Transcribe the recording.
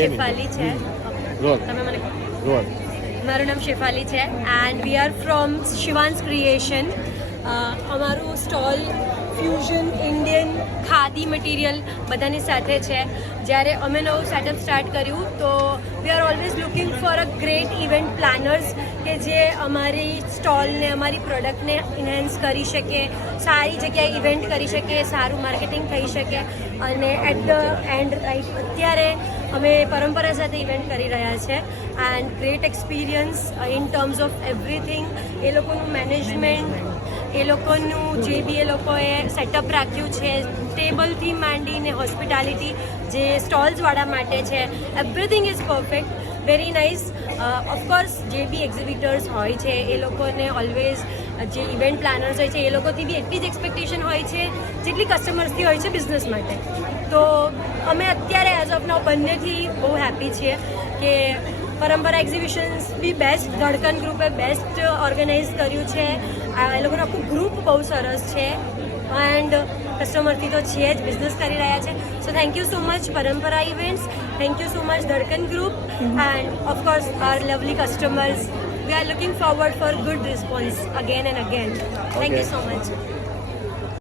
શેફાલી છે. રોલ તમે મને રોલ મારું નામ શેફાલી છે and we are from Shivans creation. અમારું stall fusion Indian khadi material બધાની સાથે છે. જ્યારે અમે નવું સેટઅપ સ્ટાર્ટ કર્યું તો we are always looking for a great event planners કે જે અમારી સ્ટોલને અમારી પ્રોડક્ટને ઇન્હેન્સ કરી શકે, સારી જગ્યાએ ઇવેન્ટ કરી શકે, સારું માર્કેટિંગ થઈ શકે. અને એટ ધ એન્ડ અત્યારે અમે પરંપરા સાથે ઇવેન્ટ કરી રહ્યા છે and great experience in terms of everything. એ લોકોનું મેનેજમેન્ટ, એ લોકોનું જે બી એ લોકોએ સેટઅપ રાખ્યું છે, ટેબલથી માંડીને હોસ્પિટાલિટી જે સ્ટોલ્સવાળા માટે છે, everything is perfect, very nice. Of course જે બી એક્ઝિબિટર્સ હોય છે એ લોકોને ઓલવેઝ જે ઇવેન્ટ પ્લાનર્સ હોય છે એ લોકોથી બી એટલી જ એક્સપેક્ટેશન હોય છે જેટલી કસ્ટમર્સથી હોય છે બિઝનેસ માટે. તો અમે અત્યારે એઝ ઓફ નાઉ બંનેથી બહુ હેપી છીએ કે પરંપરા એક્ઝિબિશન્સ બી બેસ્ટ, ધડકન ગ્રુપે બેસ્ટ ઓર્ગેનાઇઝ કર્યું છે. એ લોકોનું આખું ગ્રુપ બહુ સરસ છે એન્ડ કસ્ટમરથી તો છે જ, બિઝનેસ કરી રહ્યા છે. So thank you so much Parampara events, thank you so much Dhadkan group and of course our lovely customers. We are looking forward for good response again and again. Thank you so much.